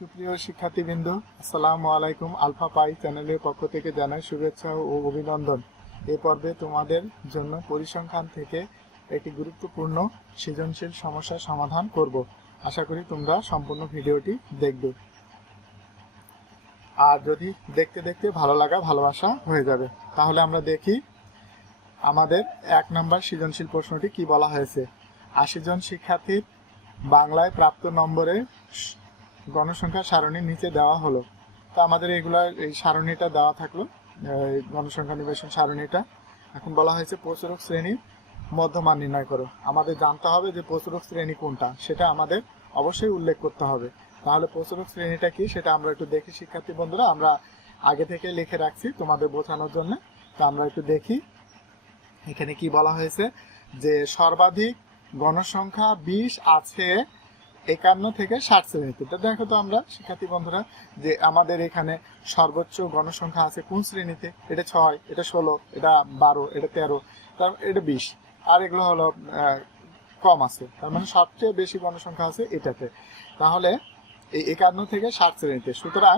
সুপ্রিয় শিক্ষার্থীবৃন্দ, আসসালামু আলাইকুম আলফা পাই চ্যানেলের পক্ষ থেকে জানাই শুভেচ্ছা ও অভিনন্দন। এ পর্বে তোমাদের জন্য পরিসংখ্যান থেকে একটি গুরুত্বপূর্ণ সৃজনশীল সমস্যার সমাধান করব। আশা করি তোমরা সম্পূর্ণ ভিডিওটি দেখবে। আর যদি দেখতে দেখতে ভালো লাগা, ভালোবাসা হয়ে যাবে, তাহলে আমরা দেখি আমাদের এক নম্বর সৃজনশীল প্রশ্নটি কি বলা হয়েছে। আশি জন শিক্ষার্থীর বাংলায় প্রাপ্ত নম্বরে গণসংখ্যা সারণীর নিচে দেওয়া হলো। তো আমাদের এগুলা এই সারণীটা দেওয়া থাকল। গণসংখ্যা নিবেশন সারণীটা। এখন বলা হয়েছে প্রচুরক শ্রেণির মধ্যমান নির্ণয় করো। আমাদের জানতে হবে যে প্রচুরক শ্রেণি কোনটা, সেটা আমাদের অবশ্যই উল্লেখ করতে হবে। তাহলে প্রচুরক শ্রেণীটা কি, সেটা আমরা একটু দেখি। শিক্ষার্থী বন্ধুরা, আমরা আগে থেকে লিখে রাখছি তোমাদের বোঝানোর জন্য। তো আমরা একটু দেখি। এখানে কি বলা হয়েছে যে সর্বাধিক গণসংখ্যা বিশ আছে একান্ন থেকে ষাট শ্রেণীতে। তো দেখো তো আমরা, শিক্ষার্থী বন্ধুরা, যে আমাদের এখানে সর্বোচ্চ গণসংখ্যা আছে কোন শ্রেণীতে? এটা ছয়, এটা ষোলো, এটা বারো, এটা তেরো তার এটা বিশ। আর এগুলো হলো কম আছে। তার মানে সবচেয়ে বেশি গণসংখ্যা আছে এটাতে। তাহলে এই একান্ন থেকে ষাট শ্রেণীতে। সুতরাং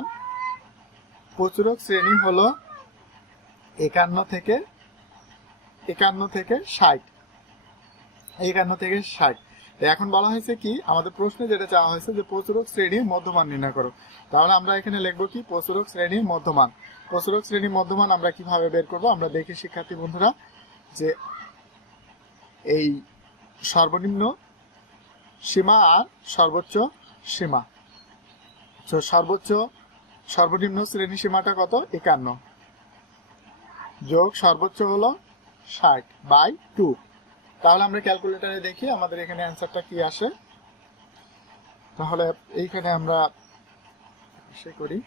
প্রচুরক শ্রেণি হলো একান্ন থেকে একান্ন থেকে ষাট। একান্ন থেকে ষাট। তো এখন বলা হয়েছে কি, আমাদের প্রশ্নে যেটা চাওয়া হয়েছে যে প্রচুরক শ্রেণির মধ্যমান নির্ণয় করো। তাহলে আমরা এখানে লিখব কি, প্রচুরক শ্রেণির মধ্যমান। প্রচুরক শ্রেণির মধ্যমান আমরা কীভাবে বের করব? আমরা দেখি, শিক্ষার্থী বন্ধুরা, যে এই সর্বনিম্ন সীমা আর সর্বোচ্চ সীমা। তো সর্বোচ্চ, সর্বনিম্ন শ্রেণি সীমাটা কত? একান্ন। যোগ সর্বোচ্চ হলো ষাট বাই টু। তাহলে আমরা ক্যালকুলেটারে দেখি আমাদের এখানে অ্যান্সারটা কি আসে। তাহলে এইখানে আমরা সে করি।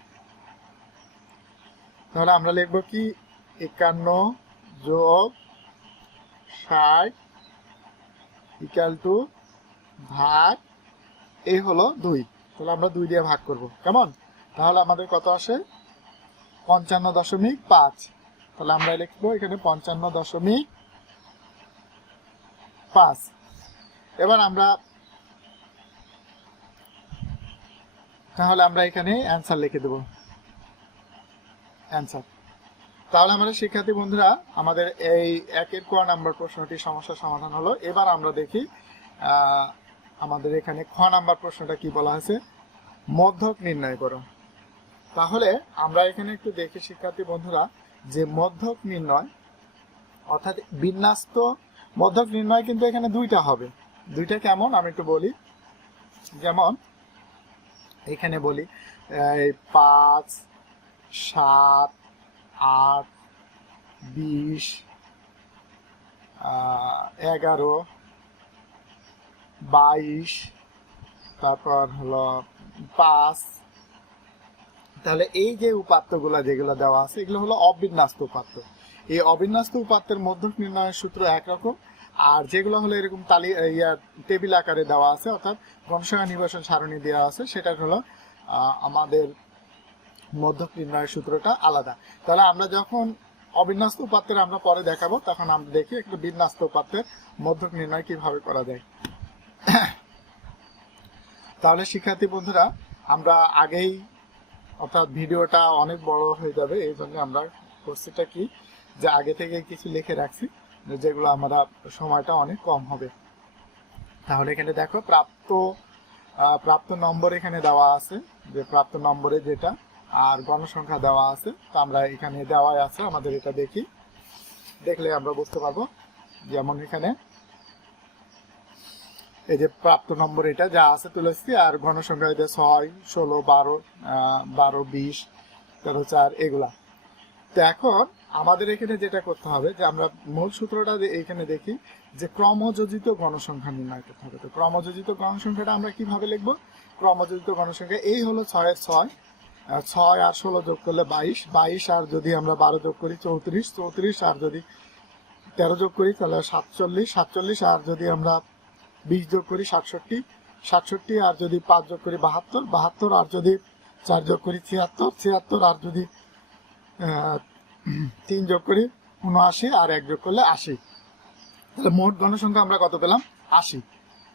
তাহলে আমরা লিখব কি? একান্ন যোগ ষাট ইকাল টু ভাগ এই হলো দুই। তাহলে আমরা দুই দিয়ে ভাগ করব। কেমন? তাহলে আমাদের কত আসে? পঞ্চান্ন দশমিক পাঁচ। তাহলে আমরা লিখব এখানে পঞ্চান্ন দশমিক পাঁচ এবার আমরা তাহলে আমরা এখানে অ্যান্সার লিখে দেব। অ্যান্সার তাহলে আমাদের শিক্ষার্থী বন্ধুরা, আমাদের এই একের ক নাম্বার প্রশ্নটি সমস্যার সমাধান হলো। এবার আমরা দেখি আমাদের এখানে খ নাম্বার প্রশ্নটা কি বলা হয়েছে? মধ্যক নির্ণয় করো। তাহলে আমরা এখানে একটু দেখি শিক্ষার্থী বন্ধুরা, যে মধ্যক নির্ণয়, অর্থাৎ বিন্যাস্ত মধ্যক নির্ণয় কিন্তু এখানে দুইটা হবে। দুইটা কেমন? আমি একটু বলি। যেমন, এখানে বলি পাঁচ, সাত, আট, বিশ এগারো, বাইশ, তারপর হলো পাঁচ। তাহলে এই যে উপাত্তগুলো যেগুলো দেওয়া আছে, এগুলো হলো অবিন্যস্ত উপাত্ত। এই অবিন্যস্ত উপাত্তের মধ্যক নির্ণয়ের সূত্র একরকম, আর যেগুলো হলো এরকম তালি ইয়ার টেবিল আকারে দেওয়া আছে, অর্থাৎ গণসংখ্যা নির্বাচন সারণী দেওয়া আছে সেটা হলো আমাদের মধ্যক নির্ণয়ের সূত্রটা আলাদা। তাহলে আমরা যখন অবিন্যস্ত উপাত্তের আমরা পরে দেখাবো, তখন আমরা দেখি একটু বিন্যস্ত উপাত্তের মধ্যক নির্ণয় কীভাবে করা যায়। তাহলে শিক্ষার্থী বন্ধুরা, আমরা আগেই, অর্থাৎ ভিডিওটা অনেক বড় হয়ে যাবে, এই জন্য আমরা করছিটা কি যে আগে থেকে কিছু লিখে রাখছি, যেগুলো আমরা সময়টা অনেক কম হবে। তাহলে এখানে দেখো, প্রাপ্ত প্রাপ্ত নম্বর এখানে দেওয়া আছে, যে প্রাপ্ত নম্বরে যেটা, আর গণসংখ্যা দেওয়া আছে। তো আমরা এখানে দেওয়াই আছে, আমাদের এটা দেখি। দেখলে আমরা বুঝতে পারব। যেমন এখানে, এই যে প্রাপ্ত নম্বর এটা, যা আছে তুলেছি আর ঘনসংখ্যা এই যে ছয়, ষোলো, বারো বারো, বিশ, তেরো, চার, এগুলা। তো এখন আমাদের এখানে যেটা করতে হবে যে আমরা মূল সূত্রটা এখানে দেখি যে ক্রমযোজিত গণসংখ্যা নির্ণয় করতে হবে। তো ক্রমযোজিত গণসংখ্যাটা আমরা কীভাবে লিখব? ক্রমযোজিত গণসংখ্যা এই হলো ছয়ের ছয় ছয় আর ষোলো যোগ করলে বাইশ। বাইশ আর যদি আমরা বারো যোগ করি চৌত্রিশ চৌত্রিশ আর যদি তেরো যোগ করি তাহলে সাতচল্লিশ। সাতচল্লিশ আর যদি আমরা বিশ যোগ করি সাতষট্টি। সাতষট্টি আর যদি পাঁচ যোগ করি বাহাত্তর। বাহাত্তর আর যদি চার যোগ করি ছিয়াত্তর। ছিয়াত্তর আর যদি তিন যোগ করি, উনআশি আর এক যোগ করলে আশি। তাহলে মোট গণসংখ্যা আমরা কত পেলাম? আশি।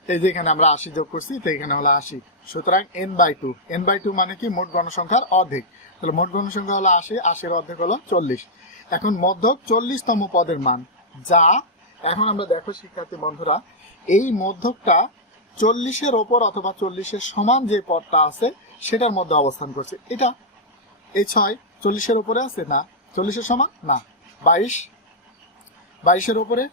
এই যে এখানে আমরা আশি যোগ করছি, তো এখানে হলো আশি। সুতরাং N by two N by two মানে কি? মোট গণসংখ্যার অর্ধেক। তাহলে মোট গণসংখ্যা হলো আশি, আশির অর্ধেক হলো চল্লিশ। এখন মধ্যক চল্লিশতম পদের মান, যা এখন আমরা দেখো শিক্ষার্থী বন্ধুরা, এই মধ্যকটা চল্লিশের ওপর অথবা চল্লিশের সমান যে পদটা আছে, সেটার মধ্যে অবস্থান করছে। এটা, এই ছয় চল্লিশের ওপরে আছে না? চল্লিশের সমান? না। বাইশ? বাইশের উপরে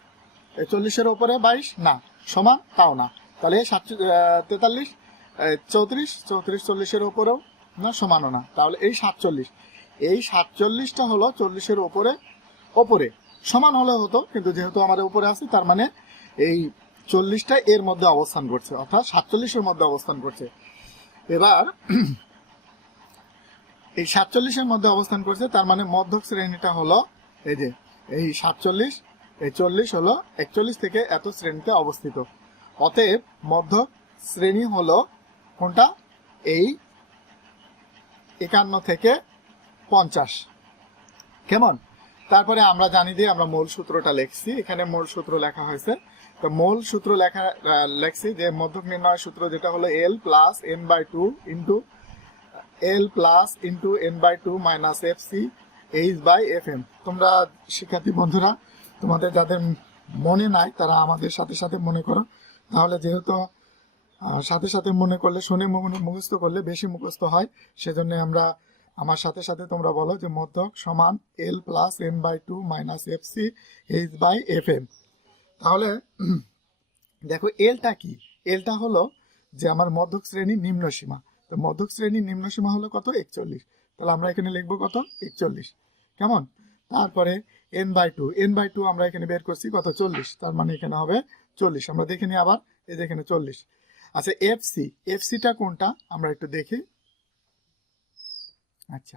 এ, চল্লিশের ওপরে বাইশ? না। সমান? তাও না। তাহলে সাতচল্লিশ তেতাল্লিশ চৌত্রিশ চৌত্রিশ চল্লিশের ওপরেও না সমানও না। তাহলে এই সাতচল্লিশ। এই সাতচল্লিশটা হলো চল্লিশের ওপরে ওপরে। সমান হলে হতো কিন্তু যেহেতু আমাদের উপরে আছে তার মানে এই চল্লিশটা এর মধ্যে অবস্থান করছে অর্থাৎ সাতচল্লিশের মধ্যে অবস্থান করছে। এবার এই সাতচল্লিশের মধ্যে অবস্থান করছে, তার মানে মধ্যক শ্রেণীটা হলো এই যে, এই সাতচল্লিশ, এই চল্লিশ হলো একচল্লিশ থেকে এত শ্রেণীতে অবস্থিত। অতএব মধ্যক শ্রেণি হলো কোনটা? এই একান্ন থেকে পঞ্চাশ। কেমন? তারপরে আমরা জানি যে আমরা মূল সূত্রটা লিখছি, এখানে মূল সূত্র লেখা হয়েছে। তো মূল সূত্র লেখা লেখছি যে মধ্যক নির্ণয় সূত্র যেটা হলো L plus N by two into L plus into N by two minus F C H by F M তোমরা শিক্ষার্থী বন্ধুরা, তোমাদের যাদের মনে নাই, তারা আমাদের সাথে সাথে মনে করো। তাহলে যেহেতু সাথে সাথে মনে করলে, শুনে মুখস্থ করলে বেশি মুখস্থ হয়, সেজন্য আমরা, আমার সাথে সাথে তোমরা বলো যে মধ্যক সমান L plus N by two minus F C H by F M তাহলে, দেখো এলটা কি? এলটা হলো যে আমার মধ্যক শ্রেণির নিম্ন সীমা। তো মধ্যক শ্রেণির নিম্ন সীমা হলো কত? একচল্লিশ। তাহলে আমরা এখানে লিখব কত? একচল্লিশ। কেমন? তারপরে N by two N by two আমরা এখানে বের করছি কত? চল্লিশ। তার মানে এখানে হবে চল্লিশ। আমরা দেখে নিই আবার, এই যে এখানে চল্লিশ। আচ্ছা এফ সি এফ সিটা কোনটা? আমরা একটু দেখি। আচ্ছা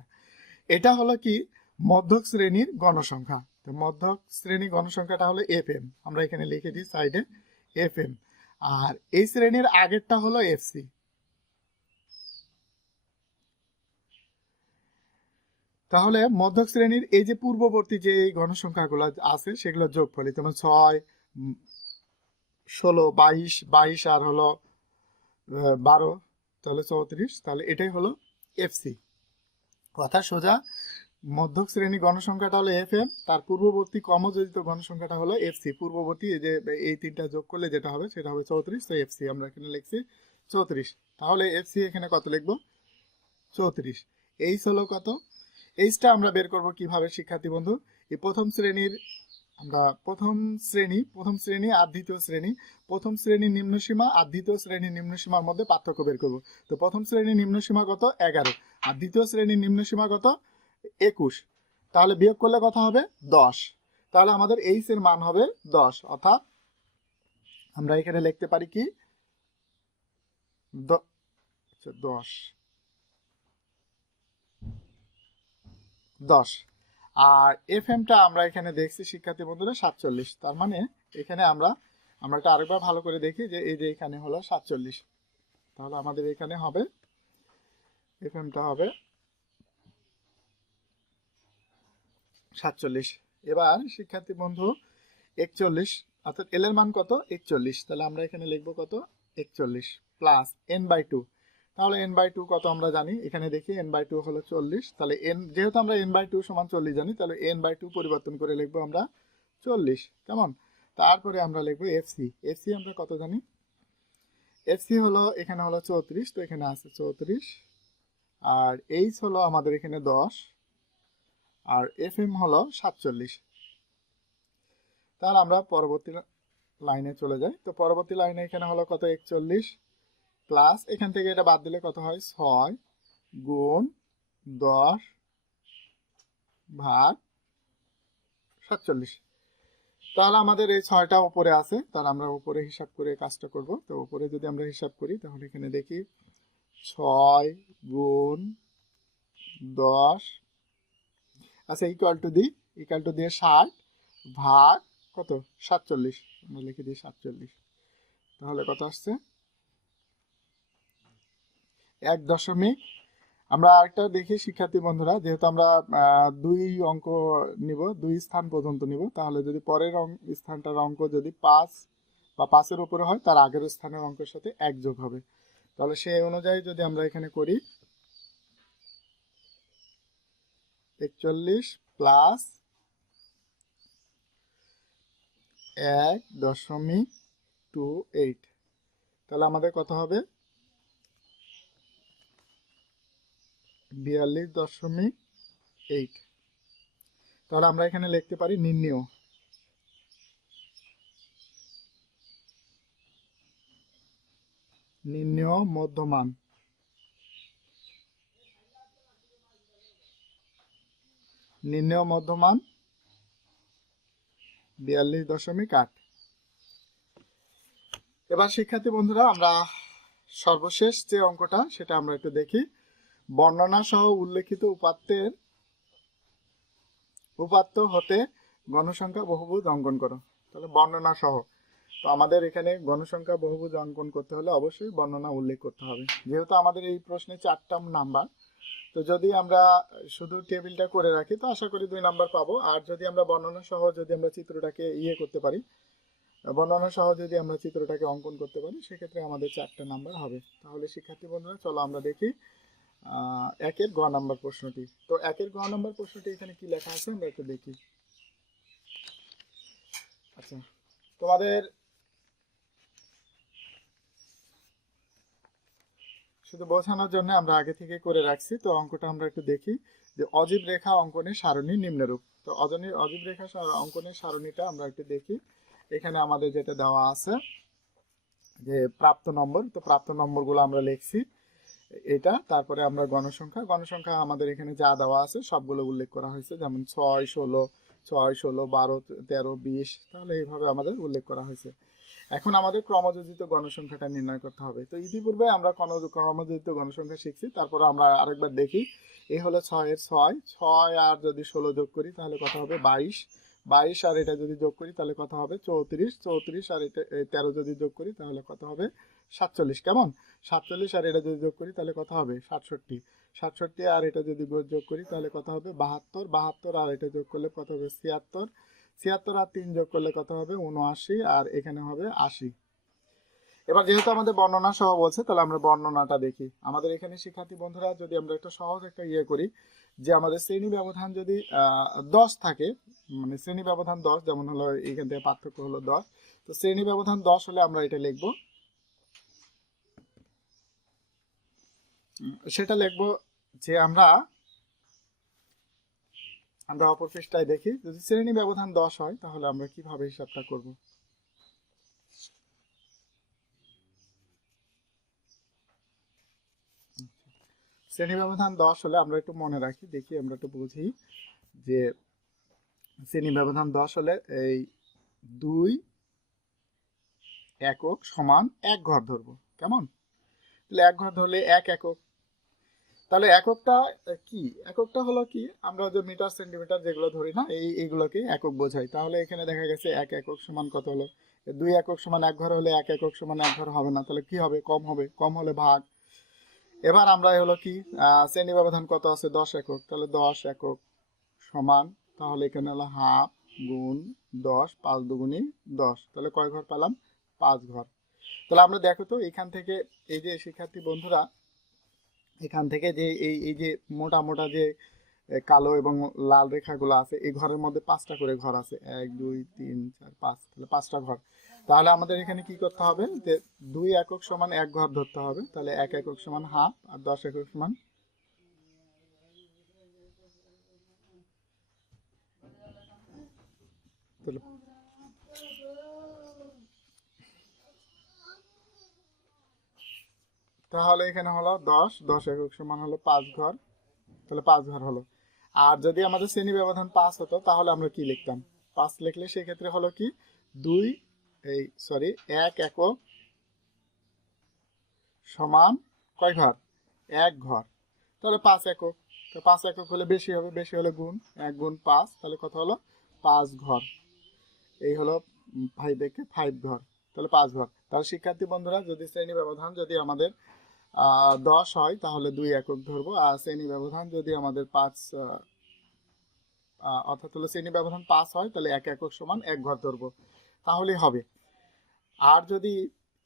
এটা হলো কি? মধ্যক শ্রেণির গণসংখ্যা। তো মধ্যক শ্রেণি গণসংখ্যাটা হলো এফ এম আমরা এখানে লিখে দিই সাইডে এফ এম আর এই শ্রেণির আগেরটা হলো এফ সি তাহলে মধ্যক শ্রেণির এই যে পূর্ববর্তী যে এই গণসংখ্যাগুলো আছে সেগুলো যোগফল যেমন ছয় ষোলো, বাইশ বাইশ আর হলো বারো, তাহলে চৌত্রিশ, তাহলে এটাই হলো এফসি কথা সোজা, মধ্যক শ্রেণি গণসংখ্যাটা হলো এফ এম তার পূর্ববর্তী কর্মযোজিত গণসংখ্যাটা হলো এফসি পূর্ববর্তী এই যে, এই তিনটা যোগ করলে যেটা হবে, সেটা হবে চৌত্রিশ, তো এফসি আমরা এখানে লিখছি চৌত্রিশ। তাহলে এফসি এখানে কত লিখব? চৌত্রিশ। এইচ হলো কত? এইচটা আমরা বের করব কীভাবে শিক্ষার্থী বন্ধু? এই প্রথম শ্রেণির আমরা প্রথম শ্রেণি প্রথম শ্রেণি আর দ্বিতীয় শ্রেণি প্রথম শ্রেণির নিম্ন সীমা আর দ্বিতীয় শ্রেণির নিম্ন সীমার মধ্যে পার্থক্য বের করব। তো প্রথম শ্রেণির নিম্ন সীমা কত? এগারো। আর দ্বিতীয় শ্রেণির নিম্ন সীমা কত? একুশ। তাহলে বিয়োগ করলে কত হবে? দশ। তাহলে আমাদের এইচ এর মান হবে দশ। অর্থাৎ আমরা এখানে লিখতে পারি কি? আচ্ছা, দশ। দশ। আর এফ এমটা আমরা এখানে দেখছি, শিক্ষার্থী বন্ধুরা, সাতচল্লিশ। তার মানে এখানে আমরা আমরা এটা আরেকবার ভালো করে দেখি যে এই যে এখানে হলো সাতচল্লিশ। তাহলে আমাদের এখানে হবে এফ এমটা হবে সাতচল্লিশ। এবার শিক্ষার্থী বন্ধু, একচল্লিশ, অর্থাৎ এল এর মান কত? একচল্লিশ। তাহলে আমরা এখানে লিখব কত? একচল্লিশ প্লাস এন বাই টু তাহলে এন বাই টু কত আমরা জানি? এখানে দেখি এন বাই টু হলো চল্লিশ। তাহলে এন যেহেতু আমরা এন বাই টু সমান চল্লিশ জানি, তাহলে এন বাই টু পরিবর্তন করে লিখব আমরা চল্লিশ। কেমন? তারপরে আমরা লিখব এফসি এফসি আমরা কত জানি? এফসি হলো, এখানে হলো চৌত্রিশ, তো এখানে আছে চৌত্রিশ। আর এইচ হলো আমাদের এখানে দশ। আর এফ এম হলো সাতচল্লিশ। তাহলে আমরা পরবর্তী লাইনে চলে যাই। তো পরবর্তী লাইনে এখানে হলো কত? একচল্লিশ। প্লাস এখান থেকে এটা বাদ দিলে কত হয়? ছয় গুণ দশ ভাগ সাতচল্লিশ। তাহলে আমাদের এই ছয়টা উপরে আছে, তাহলে আমরা উপরে হিসাব করে কাজটা করব। তো উপরে যদি আমরা হিসাব করি, তাহলে এখানে দেখি ছয় গুণ দশ আচ্ছা ইকুয়াল টু দি ইকুয়াল টু দিয়ে ষাট ভাগ কত? সাতচল্লিশ। আমরা লিখে দিই সাতচল্লিশ। তাহলে কত আসছে? এক দশমিক। আমরা আরেকটা দেখি, শিক্ষার্থী বন্ধুরা, যেহেতু আমরা দুই অঙ্ক নিব, দুই স্থান পর্যন্ত নিব, তাহলে যদি পরের স্থানটার অঙ্ক যদি পাঁচ বা পাঁচের উপরে হয়, তার আগের স্থানের অঙ্কের সাথে এক যোগ হবে। তাহলে সেই অনুযায়ী যদি আমরা এখানে করি, একচল্লিশ প্লাস এক দশমিক টু এইট তাহলে আমাদের কত হবে? বিয়াল্লিশ দশমিক এইট তাহলে আমরা এখানে লিখতে পারি নির্ণেয়। নির্ণেয় মধ্যমান। নির্ণেয় মধ্যমান বিয়াল্লিশ দশমিক আট এবার শিক্ষার্থী বন্ধুরা, আমরা সর্বশেষ যে অঙ্কটা, সেটা আমরা একটু দেখি। বর্ণনা সহ উল্লেখিত উপাত্তের উপাত্ত হতে গণসংখ্যা বহুভুজ অঙ্কন করো। তাহলে বর্ণনা সহ তো আমাদের এখানে গণসংখ্যা বহুভুজ অঙ্কন করতে হলে অবশ্যই বর্ণনা উল্লেখ করতে হবে। যেহেতু আমাদের এই প্রশ্নে চারটা নাম্বার, তো যদি আমরা শুধু টেবিলটা করে রাখি, তো আশা করি দুই নাম্বার পাবো। আর যদি আমরা বর্ণনা সহ যদি আমরা চিত্রটাকে ইয়ে করতে পারি বর্ণনা সহ যদি আমরা চিত্রটাকে অঙ্কন করতে পারি, সেক্ষেত্রে আমাদের চারটা নাম্বার হবে। তাহলে শিক্ষার্থী বন্ধুরা, চলো আমরা দেখি একের গ নাম্বার প্রশ্নটি। তো একের গ নাম্বার প্রশ্নটি এখানে কি লেখা আছে? আমরা একটু দেখি। আচ্ছা তোমাদের শুধু বোঝানোর জন্য আমরা আগে থেকে করে রাখছি, তো অঙ্কটা আমরা একটু দেখি। যে অজীব রেখা অঙ্কনের সারণী নিম্নরূপ। তো অজনী- অজীব রেখা অঙ্কনের সারণীটা আমরা একটু দেখি। এখানে আমাদের যেটা দেওয়া আছে, যে প্রাপ্ত নম্বর, তো প্রাপ্ত নম্বরগুলো আমরা লিখছি। এটা, তারপরে আমরা গণসংখ্যা। গণসংখ্যা আমাদের এখানে যা দেওয়া আছে সবগুলো উল্লেখ করা হয়েছে, যেমন ছয়, ষোলো ছয়, ষোলো, বারো, তেরো, বিশ, তাহলে এইভাবে আমাদের উল্লেখ করা হয়েছে। এখন আমাদের ক্রমযোজিত গণসংখ্যাটা নির্ণয় করতে হবে। তো ইতিপূর্বে আমরা ক্রম- ক্রমযোজিত গণসংখ্যা শিখছি, তারপর আমরা আরেকবার দেখি। এ হলো ছয়ের ছয়। ছয় আর যদি ষোলো যোগ করি, তাহলে কত হবে? বাইশ। বাইশ আর এটা যদি যোগ করি, তাহলে কত হবে? চৌত্রিশ। চৌত্রিশ আর এটা তেরো যদি যোগ করি, তাহলে কত হবে? সাতচল্লিশ, কেমন? সাতচল্লিশ আর এটা যদি যোগ করি তাহলে কত হবে? সাতষট্টি। সাতষট্টি আর এটা যদি যোগ করি তাহলে কত হবে? বাহাত্তর। বাহাত্তর আর এটা যোগ করলে কত হবে? ছিয়াত্তর। ছিয়াত্তর আর তিন যোগ করলে কত হবে? উনআশি আর এখানে হবে আশি। এবার যেহেতু আমাদের বর্ণনা সহ বলছে, তাহলে আমরা বর্ণনাটা দেখি। আমাদের এখানে শিক্ষার্থী বন্ধুরা, যদি আমরা একটা সহজ একটা ইয়ে করি, যে আমাদের শ্রেণি ব্যবধান যদি দশ থাকে মানে শ্রেণি ব্যবধান দশ, যেমন হলো এখান থেকে পার্থক্য হলো দশ, তো শ্রেণি ব্যবধান দশ হলে আমরা এটা লিখব। সেটা লিখব যে আমরা আমরা অপর পৃষ্ঠায় দেখি, যদি শ্রেণি ব্যবধান দশ হয়, তাহলে আমরা কীভাবে হিসাবটা করব? শ্রেণি ব্যবধান দশ হলে আমরা একটু মনে রাখি, দেখি আমরা একটু বুঝি যে শ্রেণি ব্যবধান দশ হলে এই দুই একক সমান এক ঘর ধরবো, কেমন? তাহলে এক ঘর ধরলে এক একক তাহলে এককটা কি? এককটা হলো কি? আমরা যে মিটার সেন্টিমিটার যেগুলো ধরি না, এই, এইগুলোকে একক বোঝাই। তাহলে এখানে দেখা গেছে এক একক সমান কত হলো? দুই একক সমান এক ঘর হলে এক একক সমান এক ঘর হবে না। তাহলে কি হবে? কম হবে। কম হলে ভাগ। এবার আমরা হলো কি? শ্রেণি ব্যবধান কত আছে? দশ একক। তাহলে দশ একক সমান, তাহলে এখানে হলো হাফ গুণ দশ পাঁচ দুগুণি দশ। তাহলে কয় ঘর পেলাম? পাঁচ ঘর। তাহলে আমরা দেখো তো, এখান থেকে এই যে শিক্ষার্থী বন্ধুরা এখান থেকে যে এই এই যে মোটা মোটা যে কালো এবং লাল রেখাগুলো আছে, এই ঘরের মধ্যে পাঁচটা করে ঘর আছে। এক, দুই, তিন, চার, পাঁচ, তাহলে পাঁচটা ঘর। তাহলে আমাদের এখানে কি করতে হবে যে, দুই একক সমান এক ঘর ধরতে হবে। তাহলে এক একক সমান হাফ আর দশ একক সমান তাহলে তাহলে এখানে হলো দশ দশ একক সমান হলো পাঁচ ঘর। তাহলে পাঁচ ঘর হলো। আর যদি আমাদের শ্রেণি ব্যবধান পাঁচ হতো, তাহলে আমরা কি লিখতাম? পাঁচ লিখলে সেক্ষেত্রে হলো কি? দুই, এই সরি এক একক সমান কয় ঘর? এক ঘর। তাহলে পাঁচ একক। তো পাঁচ একক হলে বেশি হবে, বেশি হলে গুণ। এক গুণ পাঁচ, তাহলে কত হলো? পাঁচ ঘর। এই হলো ফাইভ একে ফাইভ ঘর। তাহলে পাঁচ ঘর। তাহলে শিক্ষার্থী বন্ধুরা, যদি শ্রেণি ব্যবধান, যদি আমাদের দশ হয়, তাহলে দুই একক ধরবো। আর শ্রেণি ব্যবধান যদি আমাদের পাঁচ অর্থাৎ হলো শ্রেণি ব্যবধান পাঁচ হয়, তাহলে এক একক সমান এক ঘর ধরবো। তাহলেই হবে। আর যদি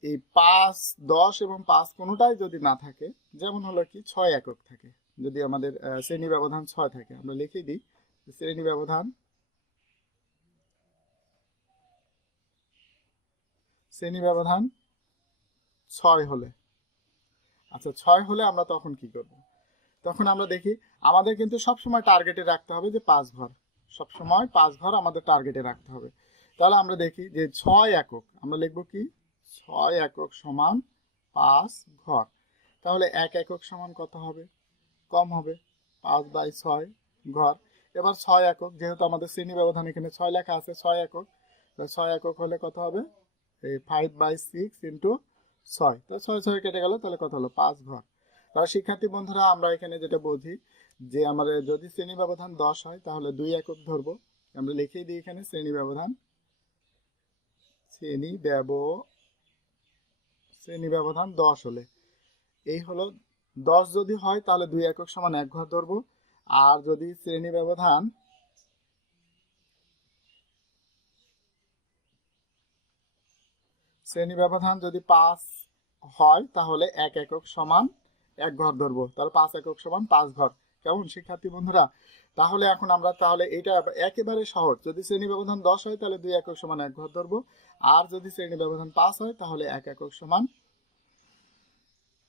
এই পাঁচ, দশ এবং পাঁচ কোনোটাই যদি না থাকে, যেমন হলো কি, ছয় একক থাকে, যদি আমাদের শ্রেণি ব্যবধান ছয় থাকে, আমরা লিখে দিই, শ্রেণি ব্যবধান শ্রেণি ব্যবধান ছয় হলে আচ্ছা ছয় হলে আমরা তখন কি করব? তখন আমরা দেখি আমাদের কিন্তু সবসময় টার্গেটে রাখতে হবে যে পাঁচ ঘর সবসময় পাঁচ ঘর আমাদের টার্গেটে রাখতে হবে। তাহলে আমরা দেখি যে ছয় একক, আমরা লিখব কি? ছয় একক সমান পাঁচ ঘর তাহলে এক একক সমান কত হবে? কম হবে, পাঁচ বাই ছয় ঘর। এবার ছয় একক, যেহেতু আমাদের শ্রেণি ব্যবধান এখানে ছয় লেখা আছে, ছয় একক ছয় একক হলে কত হবে? এই ফাইভ বাই সিক্স ইন্টু ছয় তাহলে ছয় ছয় কেটে গেল, তাহলে কত হলো পাঁচ ঘর। তাহলে শিক্ষার্থী বন্ধুরা, আমরা এখানে যেটা বুঝি, যে আমাদের যদি শ্রেণি ব্যবধান দশ হয়, তাহলে দুই একক ধরবো। আমরা লিখেই দিই এখানে শ্রেণি ব্যবধান। শ্রেণি ব্যব, শ্রেণি ব্যবধান দশ হলে। এই হলো দশ যদি হয়, তাহলে দুই একক সমান এক ঘর ধরবো। আর যদি শ্রেণি ব্যবধান শ্রেণি ব্যবধান যদি পাঁচ হয়, তাহলে এক একক সমান এক ঘর ধরবো। তাহলে পাঁচ একক সমান পাঁচ ঘর। কেমন, শিক্ষার্থী বন্ধুরা? তাহলে এখন আমরা, তাহলে এটা একেবারে সহজ। যদি শ্রেণি ব্যবধান দশ হয়, তাহলে দুই একক সমান এক ঘর ধরবো। আর যদি শ্রেণি ব্যবধান পাঁচ হয়, তাহলে এক একক সমান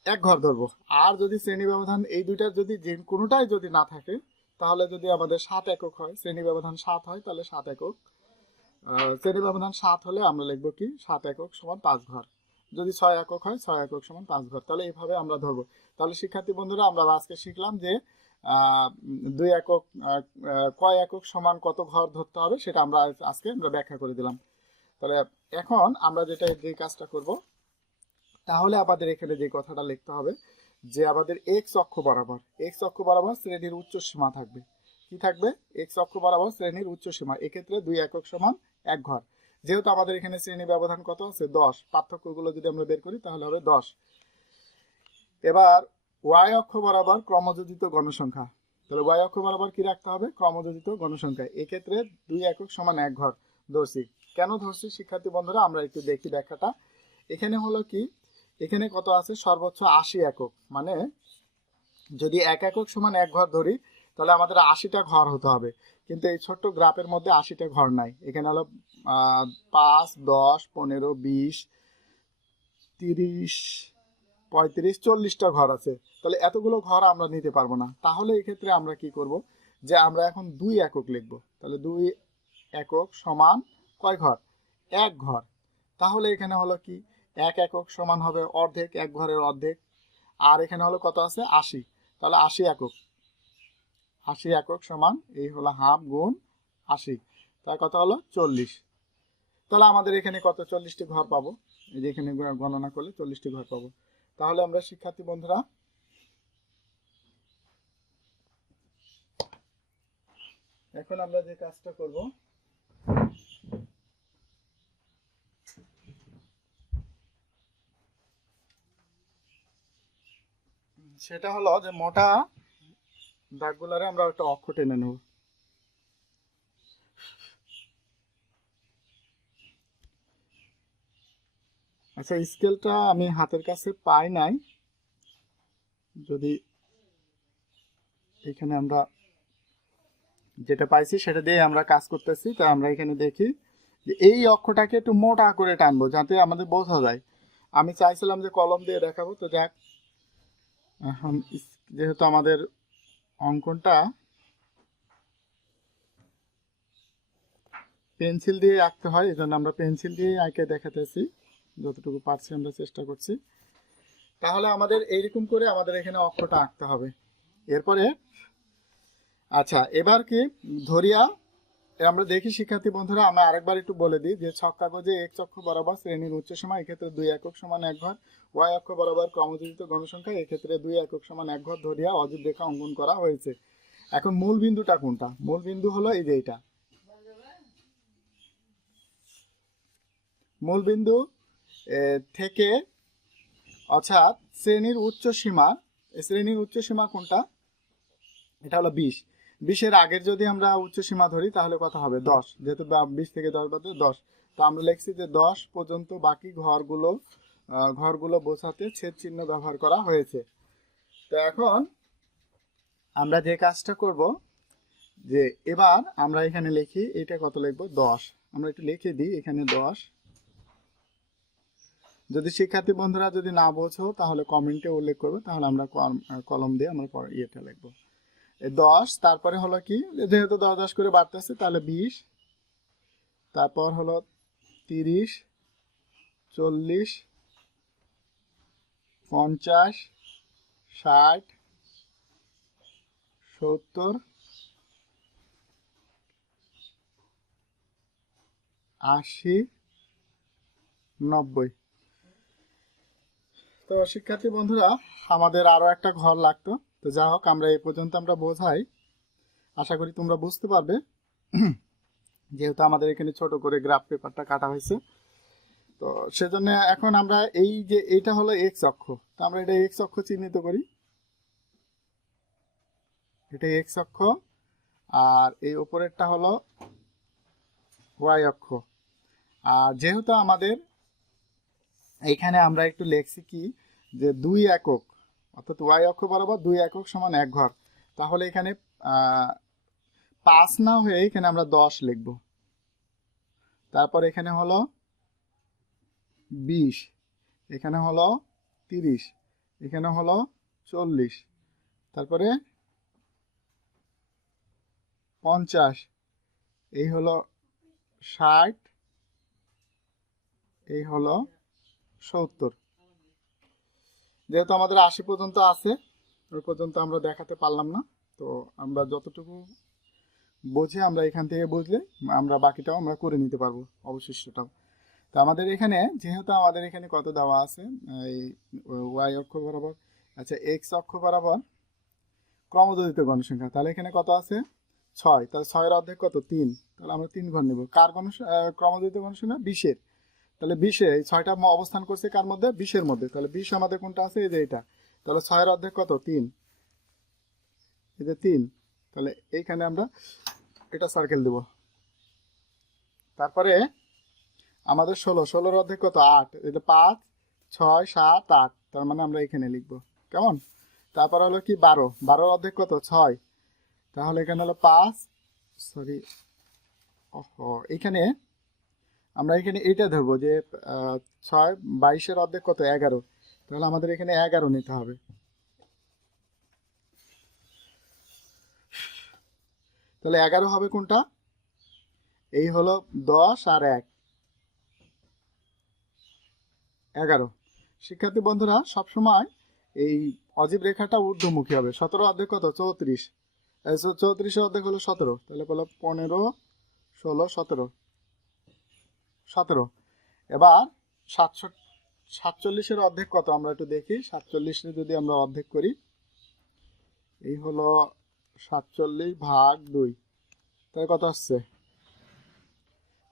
এক ঘর ধরবো। আর যদি শ্রেণি ব্যবধান এই দুইটার যদি যে কোনোটাই যদি না থাকে, তাহলে যদি আমাদের সাত একক হয়, শ্রেণি ব্যবধান সাত হয়, তাহলে সাত একক শ্রেণি ব্যবধান সাত হলে আমরা লিখব কি? সাত একক সমান পাঁচ ঘর। যদি ছয় একক হয়, ছয় একক সমান পাঁচ ঘর। তাহলে এইভাবে আমরা ধরবো। তাহলে শিক্ষার্থী বন্ধুরা, আমরা আজকে শিখলাম যে দুই একক কয় একক সমান কত ঘর ধরতে হবে সেটা আমরা আজকে আমরা ব্যাখ্যা করে দিলাম। তাহলে এখন আমরা যেটা যে কাজটা করব, তাহলে আমাদের এখানে যে কথাটা লিখতে হবে যে আমাদের এক্স অক্ষ বরাবর এক্স অক্ষ বরাবর শ্রেণির উচ্চ সীমা থাকবে। কি থাকবে? এক্স অক্ষ বরাবর শ্রেণির উচ্চ সীমা। এক্ষেত্রে দুই একক সমান এক ঘর। যেহেতু আমাদের এখানে শ্রেণি ব্যবধান কত? আছে দশ। পার্থক্যগুলো যদি আমরা বের করি, তাহলে হবে দশ। এবার ওয়াই অক্ষ বরাবর ক্রমযোজিত গণসংখ্যা। তাহলে ওয়াই অক্ষ বরাবর কি রাখতে হবে? ক্রমযোজিত গণসংখ্যা। এক্ষেত্রে দুই একক সমান এক ঘর ধরছি। কেন ধরছি? শিক্ষার্থী বন্ধুরা, আমরা একটু দেখি ব্যাখ্যাটা। এখানে হলো কি? এখানে কত আছে? সর্বোচ্চ আশি একক। মানে যদি এক একক সমান এক ঘর ধরি, তাহলে আমাদের আশিটা ঘর হতে হবে। কিন্তু এই ছোট্ট গ্রাফের মধ্যে আশিটা ঘর নাই। এখানে হলো পাঁচ, দশ, পনেরো, বিশ, তিরিশ, পঁয়ত্রিশ, চল্লিশটা ঘর আছে। তাহলে এতগুলো ঘর আমরা নিতে পারব না। তাহলে এক্ষেত্রে আমরা কি করব? যে আমরা এখন দুই একক লিখব। তাহলে দুই একক সমান কয় ঘর? এক ঘর। তাহলে এখানে হলো কি? এক একক সমান হবে অর্ধেক, এক ঘরের অর্ধেক। আর এখানে হলো কত আছে? আশি। তাহলে আশি একক। আশি একক সমান, এই হলো হাফ গুণ আশি। তার কত হলো চল্লিশ। তাহলে আমাদের এখানে কত? চল্লিশটি ঘর পাবো। এই যে এখানে গণনা করলে চল্লিশটি ঘর পাবো। তাহলে আমরা শিক্ষার্থী বন্ধুরা, এখন আমরা যে কাজটা করব, সেটা হলো যে মোটা দাগগুলারে আমরা একটা অক্ষ টেনে নেব। আচ্ছা স্কেলটা আমি হাতের কাছে পাই নাই। যদি এখানে আমরা যেটা পাইছি সেটা দিয়ে আমরা কাজ করতেছি, তা আমরা এখানে দেখি যে এই অক্ষটাকে একটু মোটা করে টানবো যাতে আমাদের বোঝা যায়। আমি চাইছিলাম যে কলম দিয়ে দেখাবো, তো যাক। এখন যেহেতু আমাদের অঙ্কনটা পেন্সিল দিয়ে আঁকতে হয়, এজন্য জন্য আমরা পেন্সিল দিয়ে আঁকে দেখাতেছি, যতটুকু পারছি আমরা চেষ্টা করছি। তাহলে আমাদের এইরকম করে আমাদের এখানে অক্ষটা আঁকতে হবে। এরপরে আচ্ছা এবার কি ধরিয়া আমরা দেখি, শিক্ষার্থী বন্ধুরা, আমরা আরেকবার একটু বলে দিই যে ছক কাগজে এক চক্ষ বরাবর শ্রেণির উচ্চ সীমা এক্ষেত্রে দুই একক সমান এক ঘর, ওয়াই অক্ষ বরাবর ক্রমযোজিত গণসংখ্যা এক্ষেত্রে দুই একক সমান এক ঘর ধরিয়া অজীব রেখা অঙ্কন করা হয়েছে। এখন মূল বিন্দুটা কোনটা? মূল বিন্দু হলো এই যে এটা মূল বিন্দু থেকে অর্থাৎ শ্রেণির উচ্চ সীমা শ্রেণির উচ্চ সীমা কোনটা? এটা হলো বিশ। বিশের আগের যদি আমরা উচ্চ সীমা ধরি, তাহলে কত হবে দশ। যেহেতু বিশ থেকে দশ বাদে দশ। তো আমরা লিখছি যে দশ পর্যন্ত বাকি ঘরগুলো ঘরগুলো বোঝাতে ছেদ চিহ্ন ব্যবহার করা হয়েছে। তো এখন আমরা যে কাজটা করব, যে এবার আমরা এখানে লিখি, এটা কত লিখব? দশ। আমরা একটু লিখে দিই, এখানে দশ। যদি শিক্ষার্থী বন্ধুরা যদি না বোঝো, তাহলে কমেন্টে উল্লেখ করবে, তাহলে আমরা কল- কলম দিয়ে আমরা ইয়েটা লিখব। দশ, তারপরে হলো কি? যেহেতু দশ দশ করে বাড়তেছে, তাহলে বিশ। তারপর হলো তিরিশ, চল্লিশ, পঞ্চাশ, ষাট, সত্তর, আশি, নব্বই। তো শিক্ষার্থী বন্ধুরা, আমাদের আরও একটা ঘর লাগতো। তো যা হোক, আমরা এই পর্যন্ত আমরা বোঝাই। আশা করি তোমরা বুঝতে পারবে। যেহেতু আমাদের এখানে ছোট করে গ্রাফ পেপারটা কাটা হয়েছে। তো সেজন্য এখন আমরা এই যে এটা হলো এক্স অক্ষ। তো আমরা এটা এক্স অক্ষ চিহ্নিত করি। এটা এক্স অক্ষ, আর এই উপরেরটা হলো ওয়াই অক্ষ। আর যেহেতু আমাদের এখানে আমরা একটু লিখছি কি, যে দুই একক অর্থাৎ ওয়াই অক্ষ বরাবর দুই একক সমান এক ঘর। তাহলে এখানে পাঁচ না হয়ে এখানে আমরা দশ লিখব। তারপর এখানে হলো বিশ, এখানে হলো তিরিশ, এখানে হলো চল্লিশ, তারপরে পঞ্চাশ, এই হলো ষাট, এই হলো সত্তর। যেহেতু আমাদের আশি পর্যন্ত আছে, ওই পর্যন্ত আমরা দেখাতে পারলাম না। তো আমরা যতটুকু বুঝে আমরা এখান থেকে বুঝলে আমরা বাকিটাও আমরা করে নিতে পারব অবশিষ্টটাও তো আমাদের এখানে যেহেতু আমাদের এখানে কত দেওয়া আছে, এই ওয়াই অক্ষ বরাবর আচ্ছা এক্স অক্ষ বরাবর ক্রমদদিত গণসংখ্যা তাহলে এখানে কত আছে? ছয়, তাহলে ছয়ের অর্ধেক কত? তিন, তাহলে আমরা তিন ঘর নেব। কার গণ ক্রমদদিত গণসংখ্যা বিশের। তাহলে বিশে, এই ছয়টা অবস্থান করছে কার মধ্যে? বিশের মধ্যে। তাহলে বিশ আমাদের কোনটা আছে? এই যে এটা। তাহলে ছয়ের অর্ধেক কত? তিন। এই যে তিন। তাহলে এইখানে আমরা এটা সার্কেল দেব। তারপরে আমাদের ষোলো। ষোলোর অর্ধেক কত? আট। এটা পাঁচ, ছয়, সাত, আট। তার মানে আমরা এখানে লিখব। কেমন? তারপর হলো কি? বারো। বারোর অর্ধেক কত? ছয়। তাহলে এখানে হলো পাঁচ। সরি, ওহো এখানে আমরা এখানে এটা ধরবো যে ছয়, বাইশের অর্ধেক কত? এগারো। তাহলে আমাদের এখানে এগারো নিতে হবে। তাহলে এগারো হবে কোনটা? এই হলো দশ আর এক। এগারো। শিক্ষার্থী বন্ধুরা, সবসময় এই অজীব রেখাটা ঊর্ধ্বমুখী হবে। সতেরো অর্ধেক কত? চৌত্রিশ। চৌত্রিশের অর্ধেক হলো সতেরো। তাহলে বলো পনেরো, ষোলো, সতেরো। সতেরো। এবার সাতশো, সাতচল্লিশের অর্ধেক কত? আমরা একটু দেখি। সাতচল্লিশে যদি আমরা অর্ধেক করি, এই হলো সাতচল্লিশ ভাগ দুই। তাহলে কত আসছে?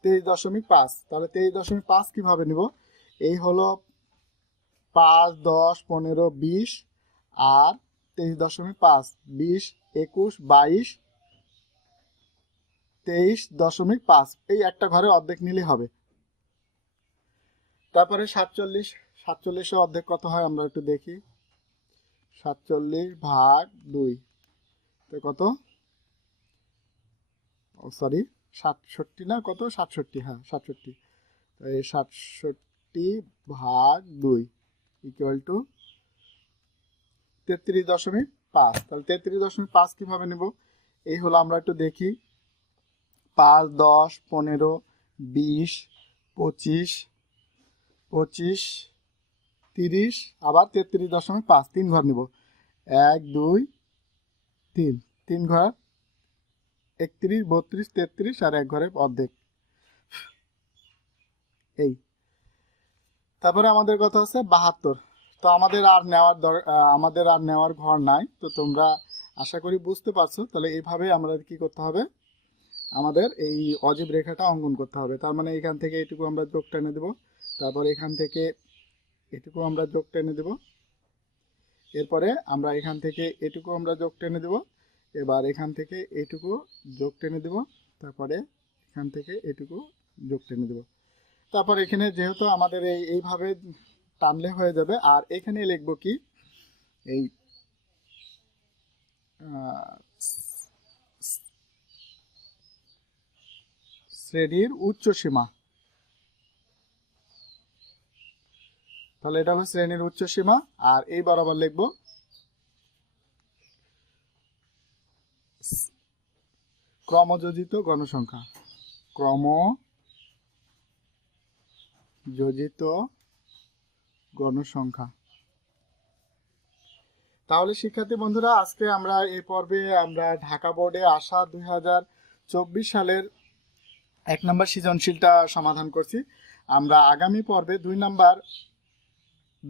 তেইশ দশমিক পাঁচ। তাহলে তেইশ দশমিক পাঁচ কীভাবে নিব? এই হলো পাঁচ, দশ, পনেরো, বিশ আর তেইশ দশমিক পাঁচ। বিশ, একুশ, বাইশ, তেইশ দশমিক পাঁচ। এই একটা ঘরে অর্ধেক নিলেই হবে। তারপরে সাতচল্লিশ, সাতচল্লিশের অর্ধেক কত হয় আমরা একটু দেখি। সাতচল্লিশ ভাগ দুই, তো কত? সরি সাতষট্টি না কত? সাতষট্টি হ্যাঁ সাতষট্টি। এই সাতষট্টি ভাগ দুই ইকুয়াল টু তেত্রিশ দশমিক পাঁচ। তাহলে তেত্রিশ দশমিক পাঁচ কীভাবে নেব? এই হলো আমরা একটু দেখি। পাঁচ, দশ, পনেরো, বিশ, পঁচিশ পঁচিশ, তিরিশ, আবার তেত্রিশ দশমিক পাঁচ, তিন ঘর নিব। এক, দুই, তিন। তিন ঘর, একত্রিশ, বত্রিশ, তেত্রিশ আর এক ঘরের অর্ধেক। এই। তারপরে আমাদের কথা হচ্ছে বাহাত্তর। তো আমাদের আর নেওয়ার দর আমাদের আর নেওয়ার ঘর নাই। তো তোমরা আশা করি বুঝতে পারছ। তাহলে এইভাবে আমাদের কি করতে হবে? আমাদের এই অজীব রেখাটা অঙ্কন করতে হবে। তার মানে এখান থেকে এটুকু আমরা যোগ টেনে দেবো। তারপর এখান থেকে এটুকু আমরা যোগ টেনে দেব। এরপরে আমরা এখান থেকে এটুকু আমরা যোগ টেনে দেব। এবার এখান থেকে এটুকু যোগ টেনে দেব। তারপরে এখান থেকে এটুকু যোগ টেনে দেব। তারপর এখানে যেহেতু আমাদের এই এইভাবে টানলে হয়ে যাবে, আর এখানে লিখব কি? এই শ্রেণির উচ্চ সীমা তাহলে এটা হলো শ্রেণির উচ্চ সীমা আর এই বরাবর লিখব ক্রমযোজিত গণসংখ্যা। ক্রম যোজিত গণসংখ্যা। তাহলে শিক্ষার্থী বন্ধুরা, আজকে আমরা এই পর্বে আমরা ঢাকা বোর্ডে আসা দুই সালের এক নম্বর সৃজনশীলটা সমাধান করছি। আমরা আগামী পর্বে দুই নাম্বার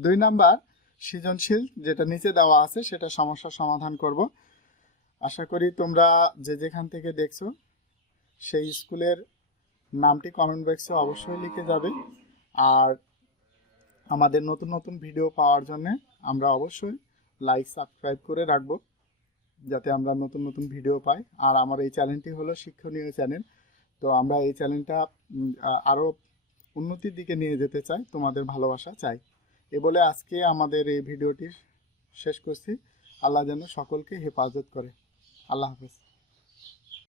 দুই নাম্বার, সৃজনশীল, যেটা নিচে দেওয়া আছে, সেটা সমস্যার সমাধান করব। আশা করি তোমরা যে যেখান থেকে দেখছ, সেই স্কুলের নামটি কমেন্ট বক্সে অবশ্যই লিখে যাবে। আর আমাদের নতুন নতুন ভিডিও পাওয়ার জন্য আমরা অবশ্যই লাইক সাবস্ক্রাইব করে রাখব, যাতে আমরা নতুন নতুন ভিডিও পাই। আর আমার এই চ্যানেলটি হলো শিক্ষণীয় চ্যানেল তো আমরা এই চ্যানেলটা আরও উন্নতির দিকে নিয়ে যেতে চাই, তোমাদের ভালোবাসা চাই। এ বলে আজকে আমাদের এই ভিডিওটি শেষ করছি। আল্লাহ যেন সকলকে হেফাজত করে। আল্লাহ হাফেজ।